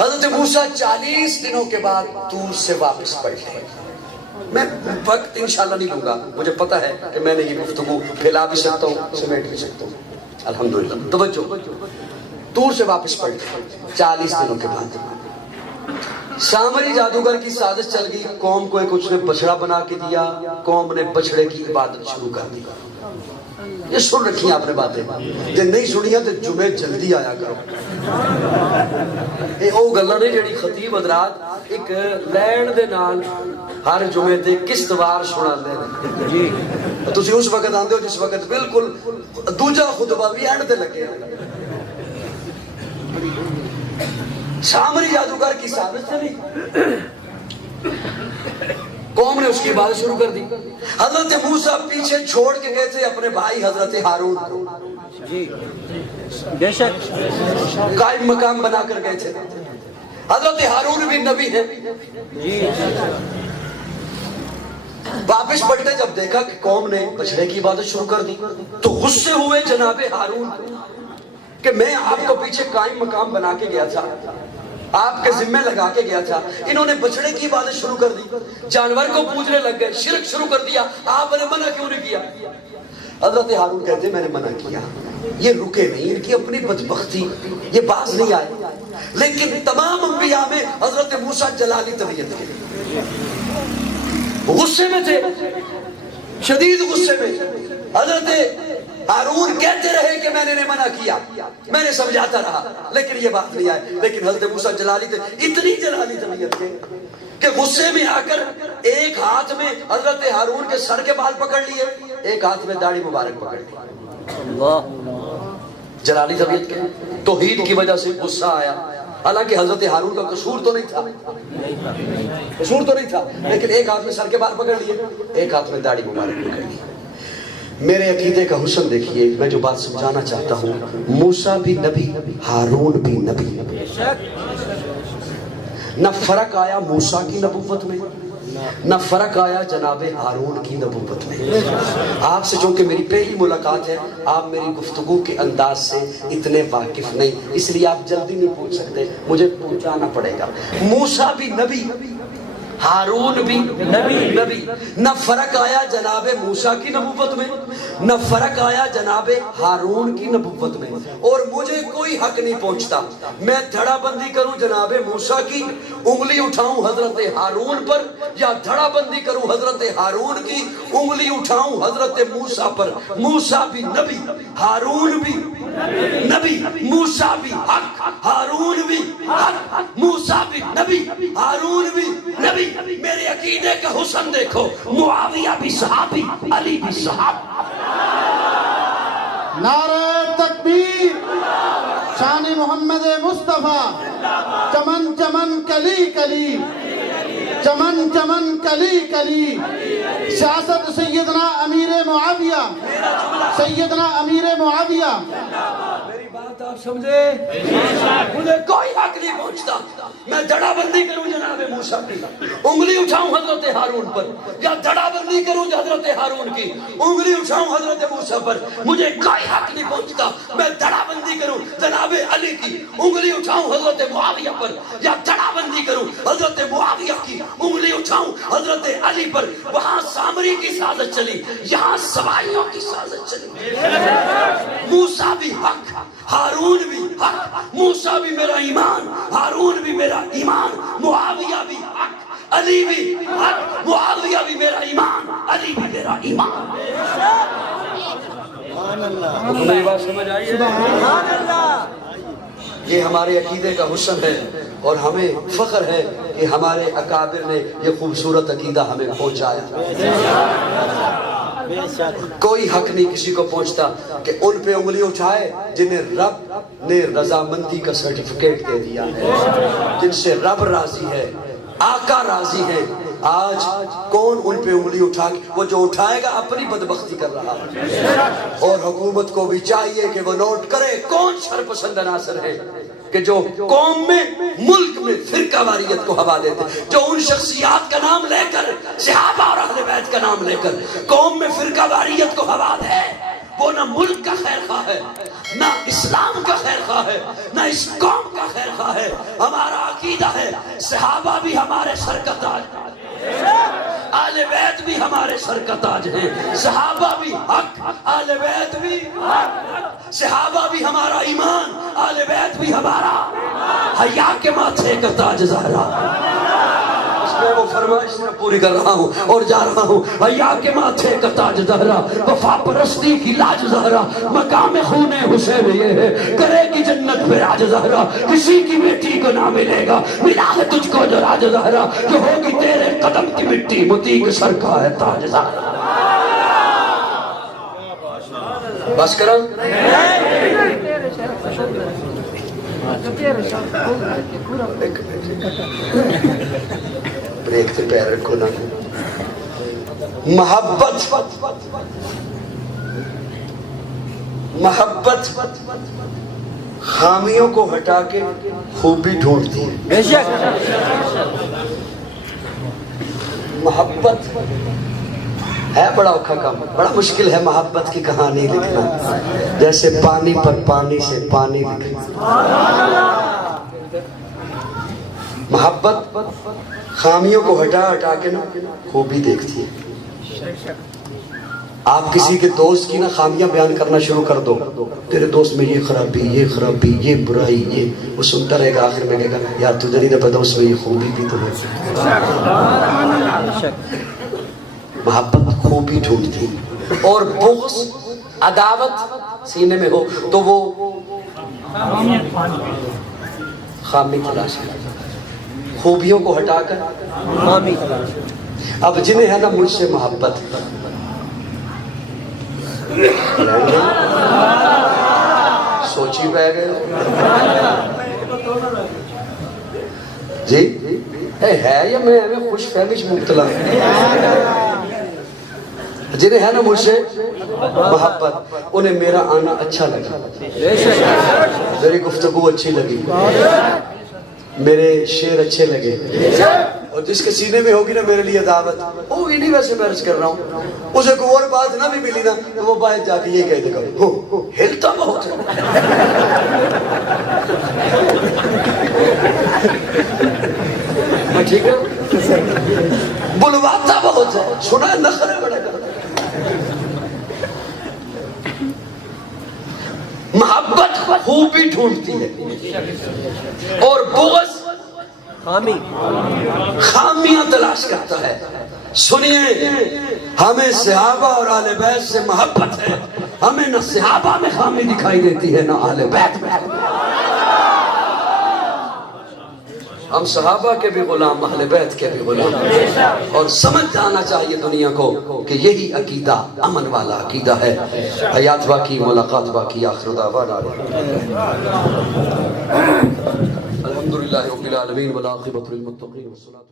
حضرت موسیٰ 40 دنوں کے بعد طور سے واپس پلٹے. میں وقت انشاءاللہ نہیں لوں گا, مجھے پتا ہے کہ میں نے یہ گفتگو پھیلا بھی سکتا ہوں, سمیٹ بھی سکتا ہوں. الحمدللہ. توجہ, طور سے واپس پلٹے 40 دنوں کے بعد. سامری جادوگر کی سازش چل گئی, قوم کو ایک اس نے بچڑا بنا کے دیا, قوم نے بچڑے کی عبادت شروع کر دی. یہ سن رکھی ہیں آپ نے باتیں, یہ نہیں سنی ہیں تو جمعے جلدی آیا کرو. یہ وہ گلاں نے جڑی خطیب حضرات ایک لینڈ دے نال ہر جمعے تے قسطوار سناندے نے جی. تسی اس وقت آندے ہو جس وقت بالکل دوجا خطبہ بھی اینڈ تے لگے. سامری جادوگر کی سازش چلی, قوم نے اس کی عبادت شروع کر دی. حضرت موسیٰ پیچھے چھوڑ کے گئے تھے اپنے بھائی حضرت ہارون کو جی, بے شک قائم مقام بنا کر گئے تھے. حضرت ہارون بھی نبی ہے جی. واپس پلٹے, جب دیکھا کہ قوم نے بچڑے کی عبادت شروع کر دی تو غصے ہوئے جناب ہارون کہ میں آپ کو پیچھے قائم مقام بنا کے گیا تھا, آپ کے ذمہ لگا کے گیا تھا, انہوں نے بچڑے کی عبادت شروع کر دی, جانور کو پوجنے لگ گئے, شرک شروع کر دیا, آپ نے منع کیوں نہیں کیا؟ حضرت ہارون کہتے میں نے منع کیا, یہ رکے نہیں, ان کی اپنی بدبختی, یہ باز نہیں آئے. لیکن تمام انبیاء میں حضرت موسیٰ جلالی طبیعت کے غصے میں تھے, شدید غصے میں. حضرت ہارون کہتے رہے کہ میں نے منع کیا, میں نے سمجھاتا رہا, لیکن یہ بات نہیں آئے. لیکن حضرت موسیٰ جلالی تھے, اتنی جلالی طبیعت کے کہ غصے میں آ کر ایک ہاتھ میں حضرت ہارون کے سر کے بال پکڑ لیے, ایک ہاتھ میں داڑھی مبارک پکڑ لی. جلالی طبیعت کے توحید کی وجہ سے غصہ آیا. حالانکہ حضرت ہارون کا قصور تو نہیں تھا, لیکن ایک ہاتھ میں سر کے بال پکڑ لیے, ایک ہاتھ میں داڑھی مبارک پکڑ لی. میرے عقیدے کا حسن دیکھیے, میں جو بات سمجھانا چاہتا ہوں, موسیٰ بھی نبی, ہارون بھی نبی. نہ فرق آیا موسیٰ کی نبوت میں, نہ فرق آیا جناب ہارون کی نبوت میں. آپ سے چونکہ میری پہلی ملاقات ہے, آپ میری گفتگو کے انداز سے اتنے واقف نہیں, اس لیے آپ جلدی نہیں پوچھ سکتے, مجھے پوچھانا پڑے گا. موسیٰ بھی نبی, ہارون بھی نبی. نہ فرق آیا جناب موسیٰ کی نبوت میں, نہ فرق آیا جناب ہارون کی نبوت میں. اور مجھے کوئی حق نہیں پہنچتا میں دھڑا بندی کروں جناب موسیٰ کی, انگلی اٹھاؤں حضرت ہارون پر, یا دھڑا بندی کروں حضرت ہارون کی, انگلی اٹھاؤں حضرت موسیٰ پر. موسیٰ بھی نبی, ہارون بھی نبی. موسیٰ بھی حق, ہارون بھی حق. موسیٰ بھی نبی, ہارون بھی نبی. میرے عقیدے کا حسن دیکھو, معاویہ بھی صحابی, علی بھی صحابی. نعرہ تکبیر, شان محمد مصطفیٰ. چمن چمن کلی کلی, چمن چمن کلی کلی. سیاست سیدنا امیر معاویہ, سیدنا امیر معاویہ. میری بات آپ سمجھے, مجھے کوئی حق نہیں پہنچتا میں دھڑا بندی کروں جناب موسیٰ کی, انگلی اٹھاؤں حضرت ہارون پر, یا دھڑا بندی کروں حضرت ہارون کی, انگلی اٹھاؤں حضرت موسیٰ پر. مجھے کوئی حق نہیں پہنچتا میں دھڑا بندی کروں جناب علی کی, انگلی اٹھاؤں حضرت معاویہ پر, یا دھڑا بندی کروں حضرت معاویہ کی, انگلی اٹھاؤں حضرت علی پر. وہاں سامری کی سازش چلی, یہاں سوائیوں کی سازش چلی. موسیٰ بھی حق, ہارون بھی حق. موسیٰ بھی میرا ایمان, ہارون بھی میرا ایمان. معاویہ بھی حق, علی بھی حق. معاویہ بھی میرا ایمان, علی بھی میرا ایمان. میری بات سمجھ آئی ہے؟ یہ ہمارے عقیدے کا حسن ہے, اور ہمیں فخر ہے کہ ہمارے اکابر نے یہ خوبصورت عقیدہ ہمیں پہنچایا. کوئی حق نہیں کسی کو پہنچتا کہ ان پہ انگلی اٹھائے جنہیں رب نے رضامندی کا سرٹیفکیٹ دے دیا ہے, جن سے رب راضی ہے, آقا راضی ہے. آج کون ان پہ انگلی اٹھا کے, وہ جو اٹھائے گا اپنی بدبختی کر رہا ہے. اور حکومت کو بھی چاہیے کہ وہ نوٹ کرے کون شرپسند عناصر ہے کہ جو قوم میں, ملک میں فرقہ واریت کو ہوا دیتے, جو ان شخصیات کا نام لے کر, صحابہ اور اہل بیت کا نام لے کر قوم میں فرقہ واریت کو ہوا دے, وہ نہ ملک کا خیر خواہ ہے، نہ اسلام کا خیر خواہ ہے، نہ اس قوم کا خیر خواہ ہے۔ ہمارا عقیدہ ہے صحابہ بھی ہمارے سر کا تاج ہیں، آل بیت بھی ہمارے سر کا تاج ہیں، صحابہ بھی حق، آل بیت بھی حق، صحابہ بھی ہمارا ایمان، آل بیت بھی ہمارا حیا کے ماتھے کا تاج زہرا۔ اس میں وہ فرمائش میں پوری کر رہا ہوں اور جا رہا ہوں، حیا کے ماتھے کا تاج زہرا، وفا پرستی کی لاج زہرا، مقام خون حسین یہ ہے، کرے گی جنت پہ راج زہرا، کسی کی بیٹی کو نہ ملے گا ملا ہے تجھ کو جو راج زہرا، جو ہوگی تیرے قدم کی مٹی متی کے سر کا ہے تاج زہرا۔ بس کرو بریک سے پیر رکھو نا۔ محبت خامیوں کو ہٹا کے خوبی ڈھونڈتی ہے۔ بے شک محبت ہے بڑا اوکھا کام، بڑا مشکل ہے محبت کی کہانی لکھنا، جیسے پانی پر پانی سے پانی لکھنا۔ محبت خامیوں کو ہٹا ہٹا کے نا خوبی دیکھتی ہے۔ آپ کسی کے دوست کی نا خامیاں بیان کرنا شروع کر دو، تیرے دوست میں یہ خرابی، یہ برائی، یہ وہ سنتا رہے گا، آخر میں کہے گا یار تجھے نہیں پتا اس میں یہ خوبی بھی تو ہے۔ محبت خوبی ڈھونڈتی، اور بغض عداوت سینے میں ہو تو وہ خامی تلاش ہے، خوبیوں کو ہٹا کر خامی تلاش۔ اب جنہیں ہے نا مجھ سے محبت، سوچی پہ گئے جی ہے یا میں خوش فہمی مبتلا؟ جنہیں ہے نا مجھ سے محبت، انہیں میرا آنا اچھا لگا، میری گفتگو اچھی لگی، میرے شعر اچھے لگے، اور جس کے سینے میں ہوگی نا میرے لیے دعوت، ہوگی نہیں ویسے میں عرض کر رہا ہوں، اسے کوئی اور بات نہ بھی ملی نا تو وہ باہر جا کے یہ کہہ دے گا ہلتا بہت ہے۔ ٹھیک ہے، بلواتا بہت ہے، سنا نخرے بڑے کر۔ محبت خوبی ڈھونڈتی ہے اور بغض خامیاں تلاش کرتا ہے۔ سنیے، ہمیں صحابہ اور آل بیت سے محبت ہے، ہمیں نہ صحابہ میں خامی دکھائی دیتی ہے نہ آل بیت میں۔ ہم صحابہ کے بھی غلام، اہل بیت کے بھی غلام، اور سمجھ جانا چاہیے دنیا کو کہ یہی عقیدہ امن والا عقیدہ ہے۔ حیات باقی، ملاقات باقی، آخر دعوانا الحمدللہ رب العالمین والعاقبۃ للمتقین والصلاۃ